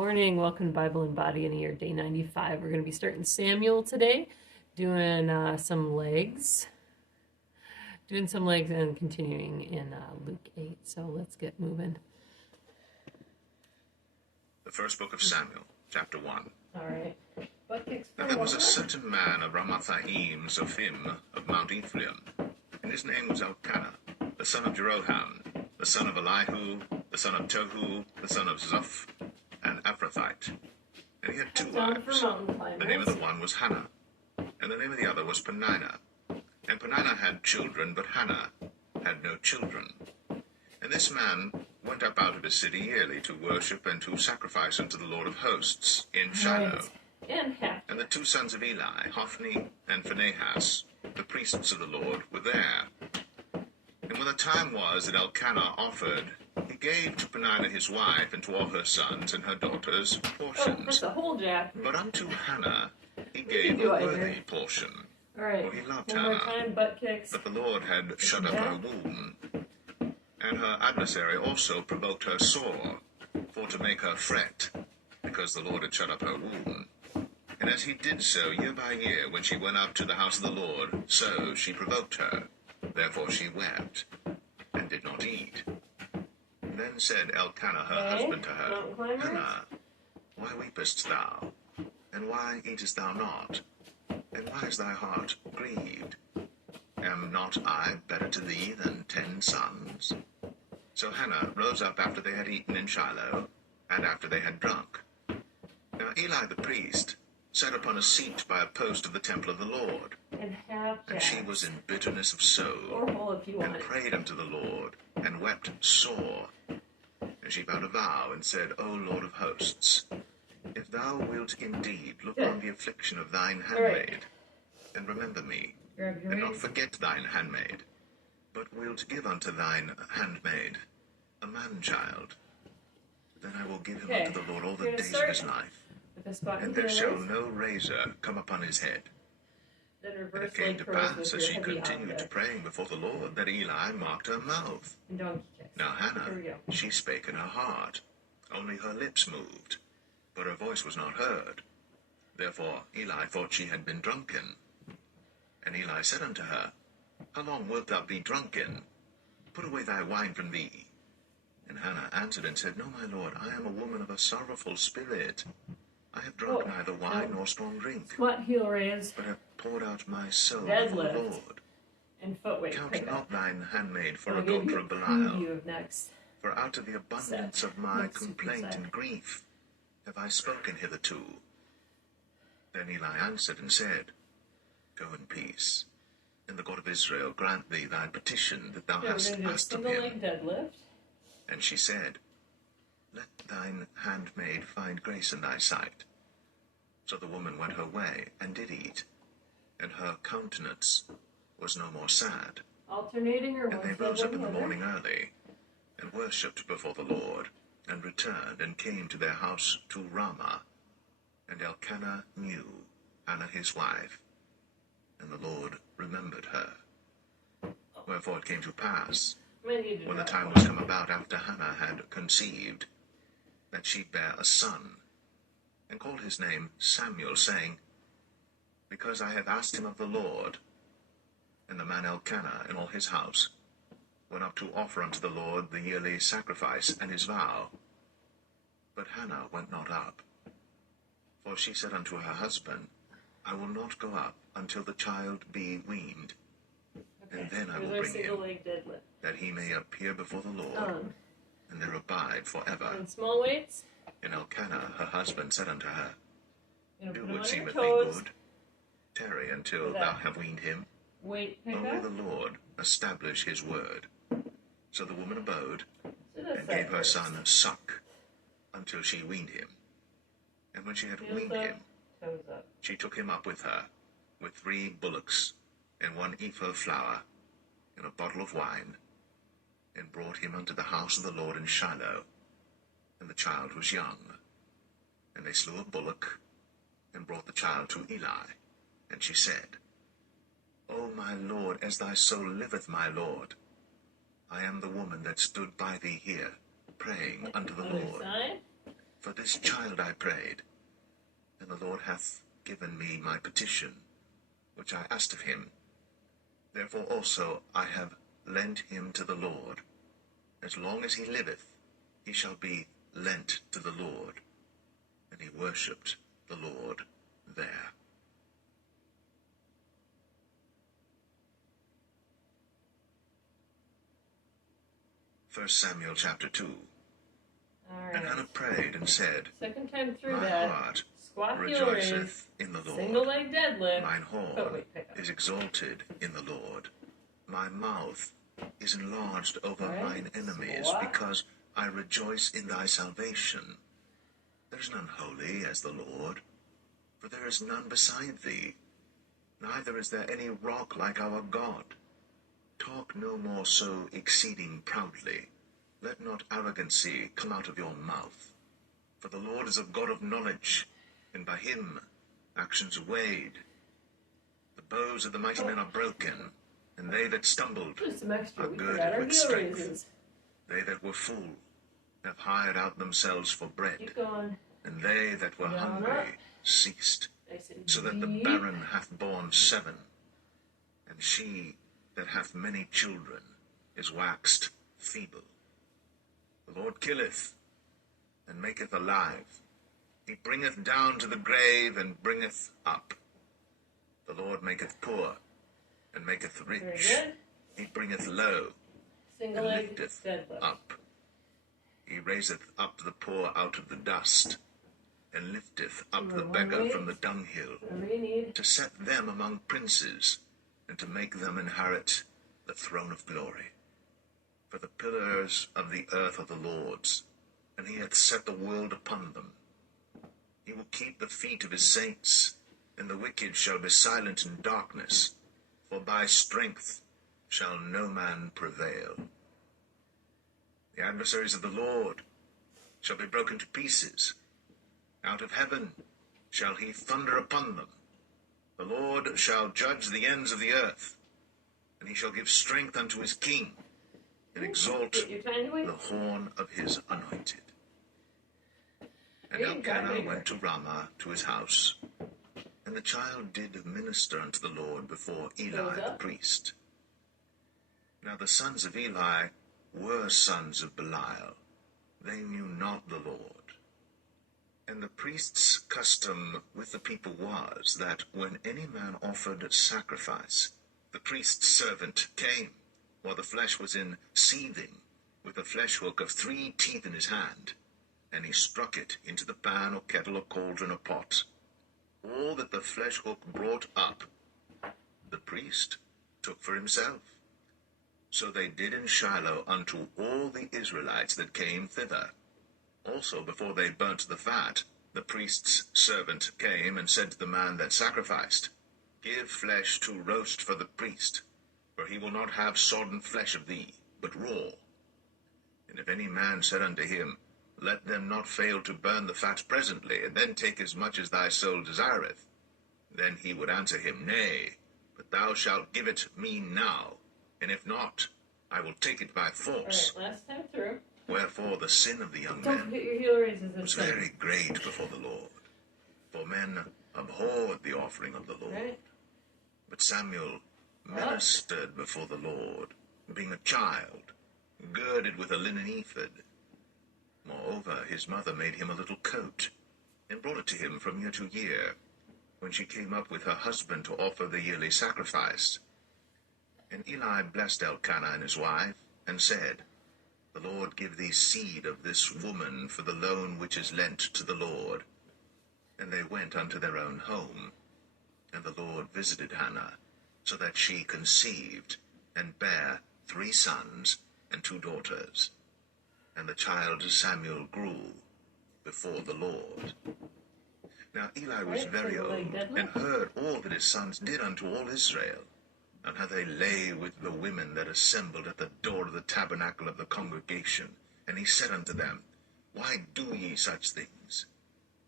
Morning, welcome to Bible and Body in a Year, day 95. We're going to be starting Samuel today, doing some legs and continuing in Luke 8. So let's get moving. The first book of Samuel, chapter 1. All right. Now there was a certain man of Ramathaim, Zophim, of Mount Ephraim, and his name was Elkanah, the son of Jeroham, the son of Elihu, the son of Tohu, the son of Zoph, an Ephrathite. And he had two wives. The name of the one was Hannah, and the name of the other was Peninnah. And Peninnah had children, but Hannah had no children. And this man went up out of his city yearly to worship and to sacrifice unto the Lord of hosts in Shiloh. And the two sons of Eli, Hophni and Phinehas, the priests of the Lord, were there. And when the time was that Elkanah offered, he gave to Peninnah his wife and to all her sons and her daughters portions. But unto Hannah he gave a worthy portion. For he loved Hannah, but the Lord had shut up her womb. And her adversary also provoked her sore, for to make her fret, because the Lord had shut up her womb. And as he did so year by year, when she went up to the house of the Lord, so she provoked her. Therefore she wept, and did not eat. Then said Elkanah her husband to her, Hannah, why weepest thou? And why eatest thou not? And why is thy heart grieved? Am not I better to thee than 10 sons? So Hannah rose up after they had eaten in Shiloh, and after they had drunk. Now Eli the priest sat upon a seat by a post of the temple of the Lord. And she was in bitterness of soul, and prayed unto the Lord, and wept sore. And she vowed a vow, and said, O Lord of hosts, if thou wilt indeed look on the affliction of thine handmaid, and remember me, and not forget thine handmaid, but wilt give unto thine handmaid a man-child, then I will give him unto the Lord all the days of his life, and there shall no razor come upon his head. And it came to pass, as she continued praying before the Lord, that Eli marked her mouth. Now Hannah, she spake in her heart, only her lips moved, but her voice was not heard. Therefore Eli thought she had been drunken. And Eli said unto her, How long wilt thou be drunken? Put away thy wine from thee. And Hannah answered and said, No, my lord, I am a woman of a sorrowful spirit. I have drunk neither wine nor strong drink, Squat, heel raise, but have poured out my soul before the deadlift, Lord. and foot weight Count pickup. not thine handmaid for I'll a give daughter you a of Belial, preview of next. for out of the abundance of my complaint and grief have I spoken hitherto. Then Eli answered and said, Go in peace, and the God of Israel grant thee thy petition that thou hast asked of him. Deadlift. And she said, Let thine handmaid find grace in thy sight. So the woman went her way, and did eat, and her countenance was no more sad. Alternating or And they rose up in the morning early, and worshipped before the Lord, and returned, and came to their house to Ramah. And Elkanah knew Hannah his wife, and the Lord remembered her. Wherefore it came to pass, when the time was come about after Hannah had conceived, that she bare a son, and called his name Samuel, saying, Because I have asked him of the Lord. And the man Elkanah and all his house went up to offer unto the Lord the yearly sacrifice and his vow. But Hannah went not up. For she said unto her husband, I will not go up until the child be weaned, and then I will bring him, that he may appear before the Lord, and there abide forever. And small weights. And Elkanah her husband said unto her, Do what seemeth thee good, tarry until thou have weaned him. Weight Only pickup. the Lord establish his word. So the woman abode, So that's and that gave her first. son suck, until she weaned him. And when she had Heels weaned up, him, toes up. she took him up with her, with 3 bullocks, and 1 ephah of flour, and a bottle of wine, and brought him unto the house of the Lord in Shiloh. And the child was young. And they slew a bullock, and brought the child to Eli. And she said, O my Lord, as thy soul liveth, my Lord, I am the woman that stood by thee here, praying unto the Other Lord. side. For this child I prayed, and the Lord hath given me my petition, which I asked of him. Therefore also I have lent him to the Lord. As long as he liveth, he shall be lent to the Lord. And he worshipped the Lord there. First Samuel chapter 2. All And right. Hannah prayed and said, Second time through My that. heart Squat heel raise. rejoiceth in the Lord. Single leg deadlift. Mine Oh, horn wait, pick up. is exalted in the Lord. My mouth is enlarged over Right. mine enemies, Squat. because I rejoice in thy salvation. There is none holy as the Lord, for there is none beside thee, neither is there any rock like our God. Talk no more so exceeding proudly. Let not arrogancy come out of your mouth. For the Lord is a God of knowledge, and by him actions are weighed. The bows of the mighty men are broken, and they that stumbled Just some extra. are We girded forgot our with heel strength. raises. They that were full have hired out themselves for bread, Keep going. and they that were Down hungry up. ceased, Nice and so that the deep. barren hath borne 7, and she that hath many children is waxed feeble. The Lord killeth, and maketh alive. He bringeth down to the grave, and bringeth up. The Lord maketh poor, and maketh Very rich. good. He bringeth low, Single and leg lifteth deadlift. up. He raiseth up the poor out of the dust, and lifteth up Number the one beggar weight. from the dunghill, Whatever you need. to set them among princes, and to make them inherit the throne of glory. For the pillars of the earth are the Lord's, and he hath set the world upon them. He will keep the feet of his saints, and the wicked shall be silent in darkness, for by strength shall no man prevail. The adversaries of the Lord shall be broken to pieces. Out of heaven shall he thunder upon them. The Lord shall judge the ends of the earth, and he shall give strength unto his king, and exalt Get your tiny weight. the horn of his anointed. And Hey, Elkanah tiny went to Ramah to his house, and the child did minister unto the Lord before Eli Goes the up. priest. Now the sons of Eli were sons of Belial. They knew not the Lord. And the priest's custom with the people was that when any man offered sacrifice, the priest's servant came, while the flesh was in seething, with a flesh hook of 3 teeth in his hand, and he struck it into the pan or kettle or cauldron or pot. All that the flesh hook brought up, the priest took for himself. So they did in Shiloh unto all the Israelites that came thither. Also before they burnt the fat, the priest's servant came and said to the man that sacrificed, Give flesh to roast for the priest, for he will not have sodden flesh of thee, but raw. And if any man said unto him, Let them not fail to burn the fat presently, and then take as much as thy soul desireth, then he would answer him, Nay, but thou shalt give it me now, and if not, I will take it by force. All right, last time through. Wherefore the sin of the young Don't men forget your heel raises was this time. very great before the Lord. For men abhorred the offering of the Lord. Right? But Samuel ministered before the Lord, being a child, girded with a linen ephod. Moreover, his mother made him a little coat, and brought it to him from year to year, when she came up with her husband to offer the yearly sacrifice. And Eli blessed Elkanah and his wife, and said, The Lord give thee seed of this woman for the loan which is lent to the Lord. And they went unto their own home. And the Lord visited Hannah, so that she conceived, and bare 3 sons and 2 daughters. And the child Samuel grew before the Lord. Now Eli was Right, very single leg old, deadlift. and heard all that his sons did unto all Israel, and how they lay with the women that assembled at the door of the tabernacle of the congregation. And he said unto them, Why do ye such things?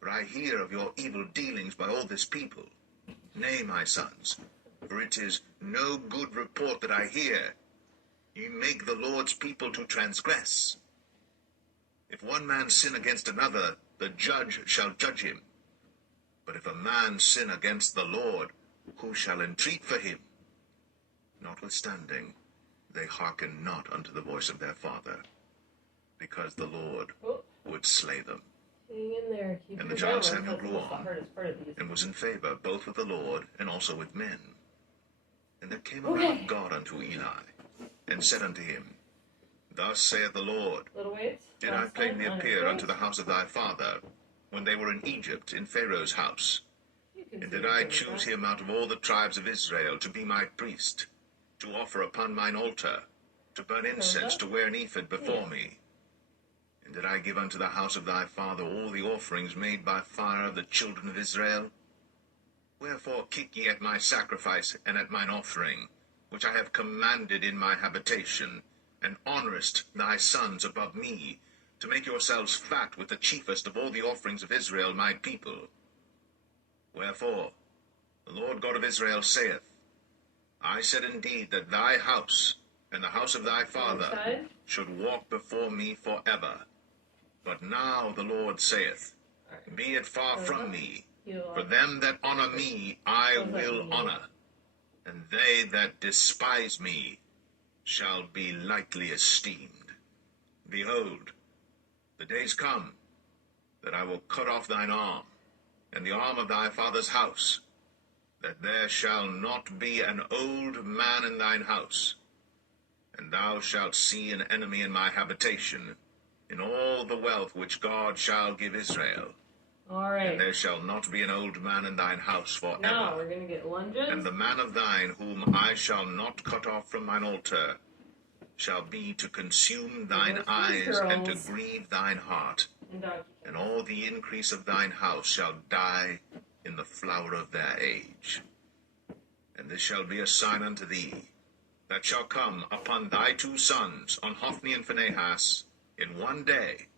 For I hear of your evil dealings by all this people. Nay, my sons, for it is no good report that I hear. Ye make the Lord's people to transgress. If one man sin against another, the judge shall judge him. But if a man sin against the Lord, who shall entreat for him? Notwithstanding, they hearken not unto the voice of their father, because the Lord would slay them. Hang in there. Keep And your the child balance. Samuel That's grew almost the on, hardest part of these. and was in favor both with the Lord and also with men. And there came a man of God unto Eli, and said unto him, Thus saith the Lord, Little weights. Did I plainly appear unto the house of thy father, when they were in Egypt, in Pharaoh's house? And did I choose him out of all the tribes of Israel to be my priest, to offer upon mine altar, to burn incense, to wear an ephod before me? And did I give unto the house of thy father all the offerings made by fire of the children of Israel? Wherefore kick ye at my sacrifice and at mine offering, which I have commanded in my habitation, and honourest thy sons above me, to make yourselves fat with the chiefest of all the offerings of Israel my people? Wherefore the Lord God of Israel saith, I said indeed that thy house and the house of thy father should walk before me forever. But now the Lord saith, Be it far from me, for them that honour me I will honour, and they that despise me shall be lightly esteemed. Behold, the days come that I will cut off thine arm, and the arm of thy father's house, that there shall not be an old man in thine house. And thou shalt see an enemy in my habitation, in all the wealth which God shall give Israel. All right. And there shall not be an old man in thine house forever. Now we're going to get lunges. And the man of thine whom I shall not cut off from mine altar shall be to consume thine eyes and to grieve thine heart. And all the increase of thine house shall die in the flower of their age. And this shall be a sign unto thee, that shall come upon thy two sons, on Hophni and Phinehas, in one day.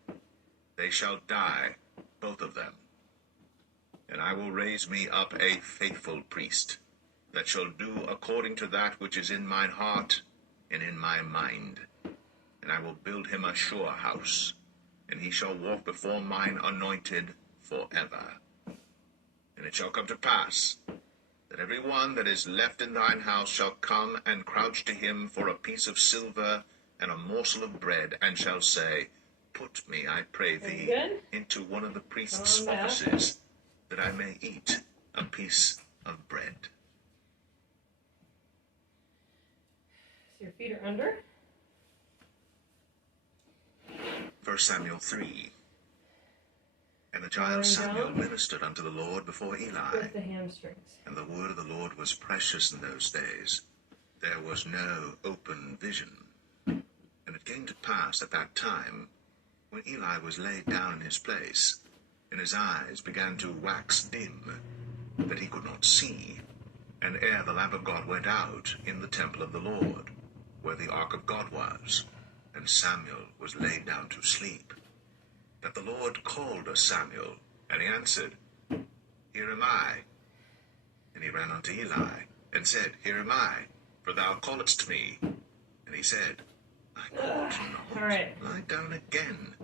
They shall die, both of them. And I will raise me up a faithful priest, that shall do according to that which is in mine heart and in my mind. And I will build him a sure house, and he shall walk before mine anointed forever. And it shall come to pass, that every one that is left in thine house shall come and crouch to him for a piece of silver and a morsel of bread, and shall say, Put me, I pray thee, into one of the priest's offices, that I may eat a piece of bread. So your feet are under. 1 Samuel 3. And the child Samuel ministered unto the Lord before Eli. With the hamstrings. And the word of the Lord was precious in those days. There was no open vision. And it came to pass at that time, when Eli was laid down in his place, and his eyes began to wax dim, that he could not see, and ere the lamp of God went out in the temple of the Lord, where the ark of God was, and Samuel was laid down to sleep, that the Lord called Samuel, and he answered, Here am I. And he ran unto Eli, and said, Here am I, for thou calledst me. And he said, I called not. All right. Lie down again.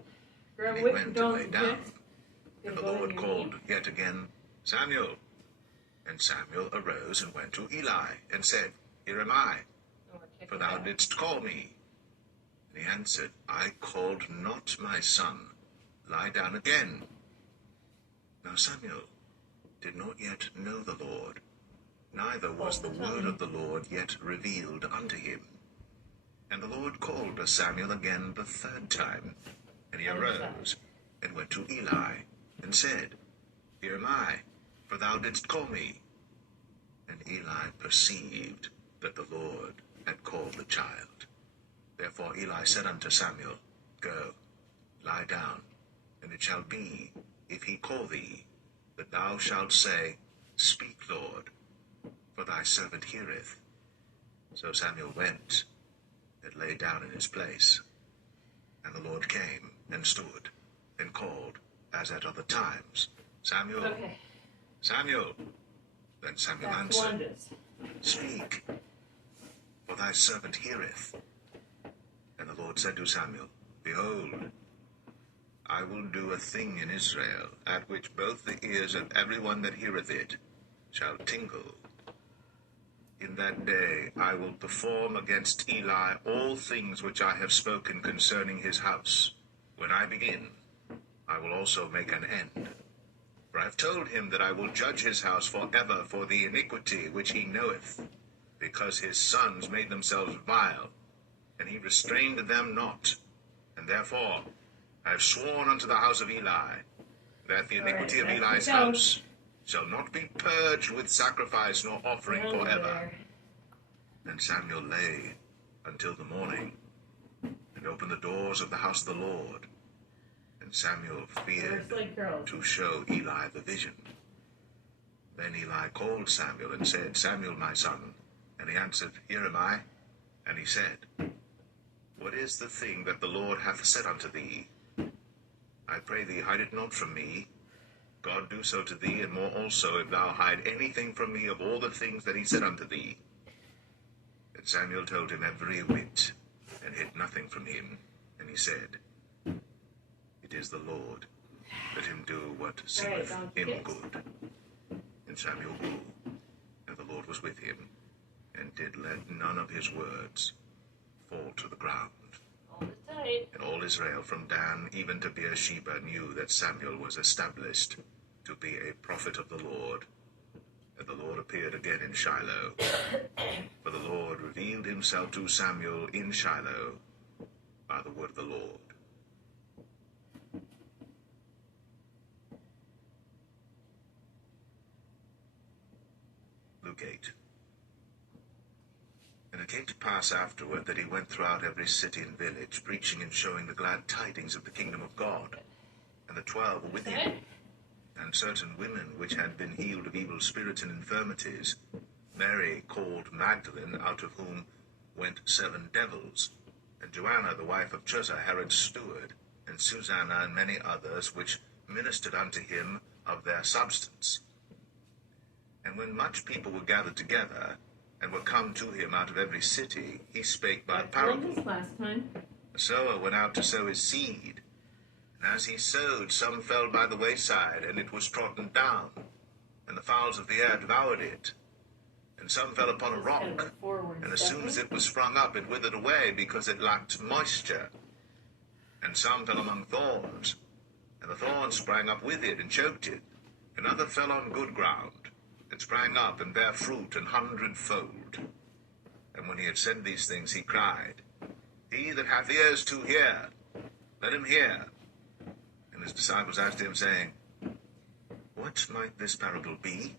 And he went and lay down. And the Lord called yet again, Samuel. And Samuel arose and went to Eli, and said, Here am I, for thou didst call me. And he answered, I called not, my son. Lie down again. Now Samuel did not yet know the Lord, neither was the word of the Lord yet revealed unto him. And the Lord called Samuel again the third time, and he arose and went to Eli, and said, Here am I, for thou didst call me. And Eli perceived that the Lord had called the child. Therefore Eli said unto Samuel, Go, lie down, and it shall be, if he call thee, that thou shalt say, Speak, Lord, for thy servant heareth. So Samuel went, and lay down in his place. And the Lord came, and stood, and called, as at other times, Samuel, Samuel. Then Samuel answered, Speak, for thy servant heareth. And the Lord said to Samuel, Behold, I will do a thing in Israel, at which both the ears of everyone that heareth it shall tingle. In that day I will perform against Eli all things which I have spoken concerning his house. When I begin, I will also make an end. For I have told him that I will judge his house forever for the iniquity which he knoweth, because his sons made themselves vile, and he restrained them not. And therefore I have sworn unto the house of Eli, that the iniquity of Eli's house shall not be purged with sacrifice nor offering forever. And Samuel lay until the morning, and opened the doors of the house of the Lord. And Samuel feared to show Eli the vision. Then Eli called Samuel and said, Samuel, my son. And he answered, Here am I. And he said, What is the thing that the Lord hath said unto thee? I pray thee, hide it not from me. God do so to thee, and more also, if thou hide anything from me of all the things that he said unto thee. And Samuel told him every whit, and hid nothing from him. And he said, It is the Lord. Let him do what seemeth him good. And Samuel grew, and the Lord was with him, and did let none of his words fall to the ground. And all Israel from Dan even to Beersheba knew that Samuel was established to be a prophet of the Lord. And the Lord appeared again in Shiloh. For the Lord revealed himself to Samuel in Shiloh by the word of the Lord. Luke 8. And it came to pass afterward that he went throughout every city and village, preaching and showing the glad tidings of the kingdom of God. And the 12 were with him, and certain women which had been healed of evil spirits and infirmities, Mary called Magdalene, out of whom went 7 devils, and Joanna the wife of Chuza, Herod's steward, and Susanna, and many others, which ministered unto him of their substance. And when much people were gathered together, and were come to him out of every city, he spake by parable. A sower went out to sow his seed. And as he sowed, some fell by the wayside, and it was trodden down, and the fowls of the air devoured it. And some fell upon a rock, and as soon as it was sprung up, it withered away, because it lacked moisture. And some fell among thorns, and the thorns sprang up with it, and choked it. And other fell on good ground, and sprang up, and bare fruit 100-fold. And when he had said these things, he cried, He that hath ears to hear, let him hear. And his disciples asked him, saying, What might this parable be?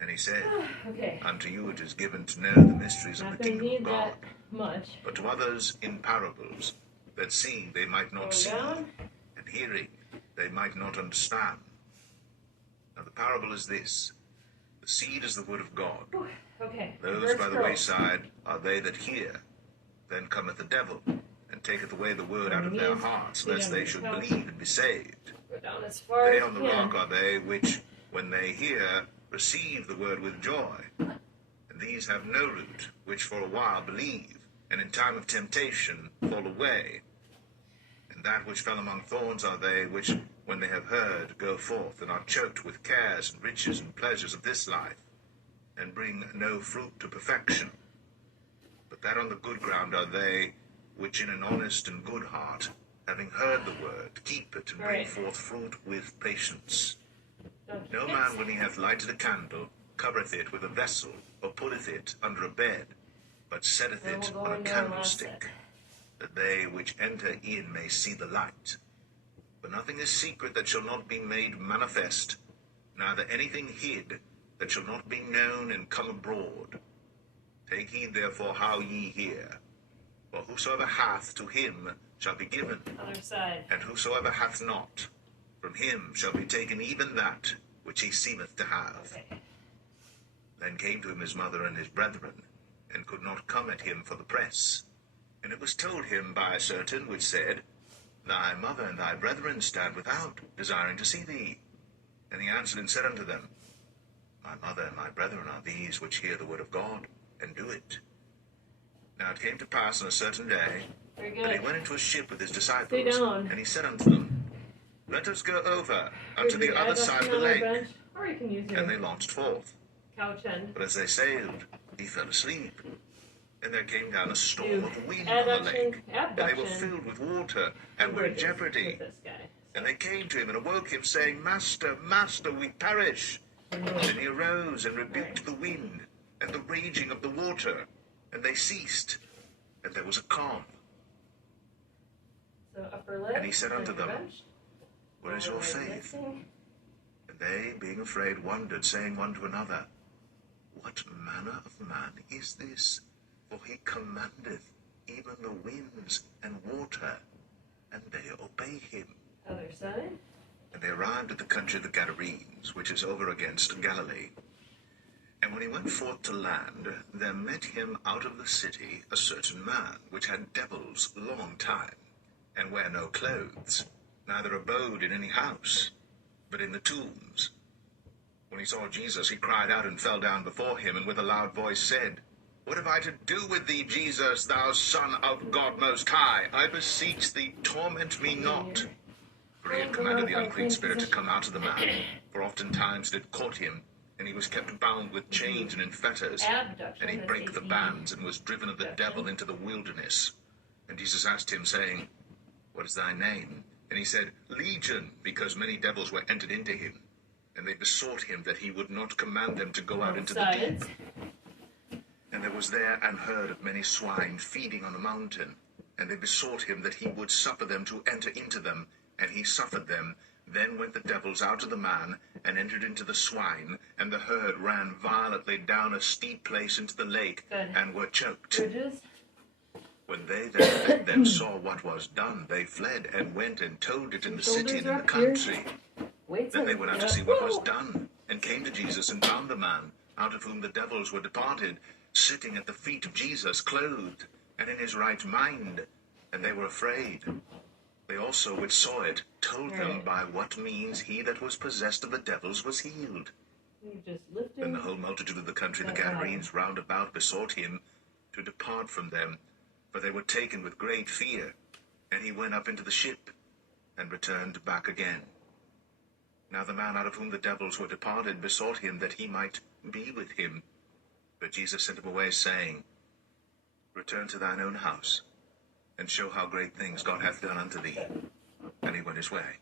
And he said, Unto you it is given to know the mysteries of the kingdom of God, but to others in parables, that seeing they might not see, and hearing they might not understand. Now the parable is this. The seed is the word of God. Those by the wayside are they that hear. Then cometh the devil, and taketh away the word out of their hearts, lest they should believe and be saved. They on the rock are they which, when they hear, receive the word with joy. And these have no root, which for a while believe, and in time of temptation fall away. And that which fell among thorns are they which, when they have heard, go forth, and are choked with cares and riches and pleasures of this life, and bring no fruit to perfection. But that on the good ground are they which in an honest and good heart, having heard the word, keep it, and bring forth fruit with patience. No man, when he hath lighted a candle, covereth it with a vessel, or putteth it under a bed, but setteth it on a candlestick, that they which enter in may see the light. For nothing is secret that shall not be made manifest, neither anything hid that shall not be known and come abroad. Take heed therefore how ye hear. For whosoever hath, to him shall be given, and whosoever hath not, from him shall be taken even that which he seemeth to have. Then came to him his mother and his brethren, and could not come at him for the press. And it was told him by a certain which said, Thy mother and thy brethren stand without, desiring to see thee. And he answered and said unto them, My mother and my brethren are these which hear the word of God, and do it. Now it came to pass on a certain day, that he went into a ship with his disciples, and he said unto them, let us go over Or unto you the can other add side of dusting the on our lake. bench, or you can use And they your launched forth. couch end. But as they sailed, he fell asleep. And there came down a storm Do of wind on the lake, and they were abduction, filled with water, and were in bridges jeopardy. with this guy. And they came to him and awoke him, saying, Master, Master, we perish. And he arose and rebuked the wind and the raging of the water, and they ceased, and there was a calm. So upper lip. And he said unto them, bench. Where is your faith? And they, being afraid, wondered, saying one to another, What manner of man is this? For he commandeth even the winds and water, and they obey him. Other side. And they arrived at the country of the Gadarenes, which is over against Galilee. And when he went forth to land, there met him out of the city a certain man, which had devils long time, and wear no clothes, neither abode in any house, but in the tombs. When he saw Jesus, he cried out and fell down before him, and with a loud voice said, What have I to do with thee, Jesus, thou Son of God Most High? I beseech thee, torment me not. For he had commanded the unclean spirit to come out of the man, for oftentimes it had caught him, and he was kept bound with chains and in fetters. And he brake the bands, and was driven of the devil into the wilderness. And Jesus asked him, saying, What is thy name? And he said, Legion, because many devils were entered into him. And they besought him that he would not command them to go out into the deep. And there was there an herd of many swine feeding on a mountain. And they besought him that he would suffer them to enter into them. And he suffered them. Then went the devils out of the man, and entered into the swine. And the herd ran violently down a steep place into the lake, and were choked. Bridges. When they that met them saw what was done, they fled, and went and told it in the city and in the country. Then they went out to see what was done, and came to Jesus, and found the man, out of whom the devils were departed, sitting at the feet of Jesus, clothed, and in his right mind. And they were afraid. They also which saw it told them by what means he that was possessed of the devils was healed. Then the whole multitude of the country, the Gadarenes round about, besought him to depart from them, for they were taken with great fear. And he went up into the ship, and returned back again. Now the man out of whom the devils were departed besought him that he might be with him. But Jesus sent him away, saying, Return to thine own house, and show how great things God hath done unto thee. And he went his way,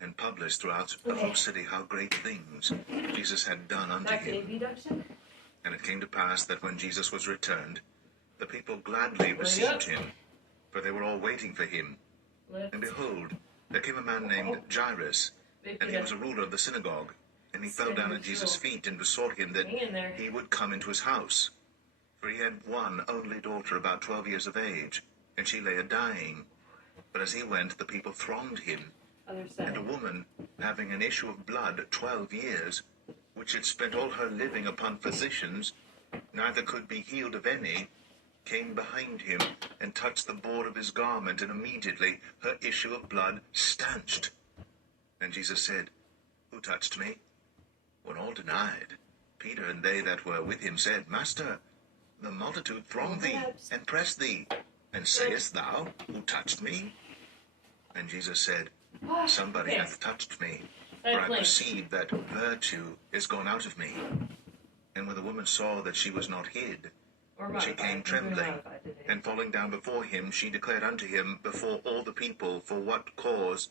and published throughout the whole city how great things Jesus had done unto him. And it came to pass that when Jesus was returned, the people gladly received him, for they were all waiting for him. And behold, there came a man named Jairus, and he was a ruler of the synagogue. And he fell down at Jesus' feet, and besought him that he would come into his house. For he had one only daughter, about 12 years of age, and she lay a-dying. But as he went, the people thronged him. And a woman, having an issue of blood 12 years, which had spent all her living upon physicians, neither could be healed of any, came behind him, and touched the board of his garment, and immediately her issue of blood stanched. And Jesus said, Who touched me? When all denied, Peter and they that were with him said, Master, the multitude throng thee, and press thee. And sayest thou, Who touched me? And Jesus said, Somebody hath touched me, for I perceive that virtue is gone out of me. And when the woman saw that she was not hid, she came trembling, and falling down before him, she declared unto him before all the people for what cause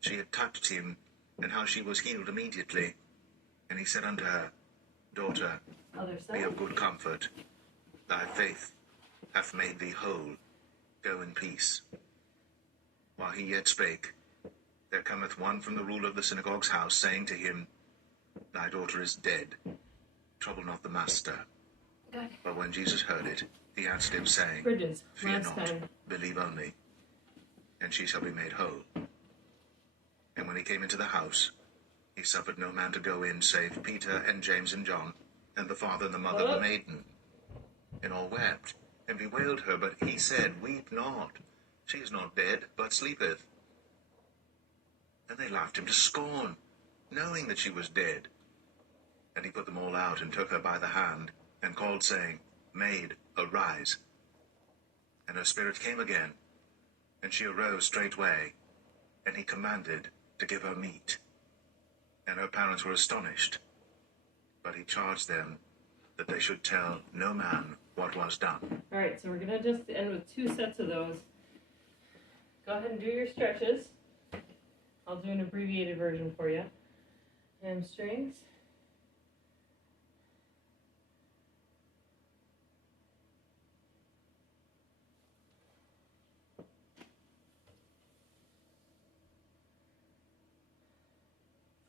she had touched him, and how she was healed immediately. And he said unto her, Daughter, be of good comfort. Thy faith hath made thee whole. Go in peace. While he yet spake, there cometh one from the ruler of the synagogue's house, saying to him, Thy daughter is dead. Trouble not the master. But when Jesus heard it, he answered him, saying, Fear not, believe only, and she shall be made whole. And when he came into the house, he suffered no man to go in, save Peter and James and John, and the father and the mother of the maiden. And all wept, and bewailed her, but he said, Weep not, she is not dead, but sleepeth. And they laughed him to scorn, knowing that she was dead. And he put them all out, and took her by the hand, and called, saying, Maid, arise. And her spirit came again, and she arose straightway, and he commanded to give her meat, and her parents were astonished. But he charged them that they should tell no man what was done. All right, so we're going to just end with 2 sets of those. Go ahead and do your stretches. I'll do an abbreviated version for you. Hamstrings.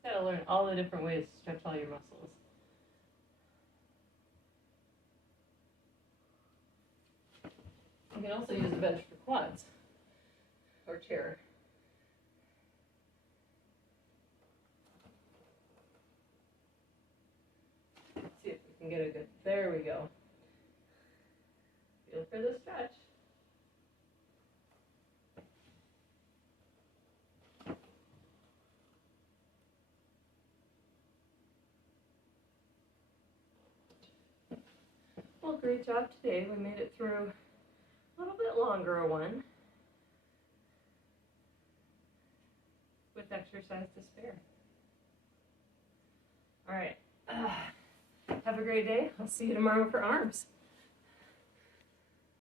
Got to learn all the different ways to stretch all your muscles. You can also use the bench for quads or chair. Let's see if we can get a good, there we go. Feel for the stretch. Well, great job today. We made it through a little bit longer a one with exercise to spare. All right. Have a great day. I'll see you tomorrow for arms.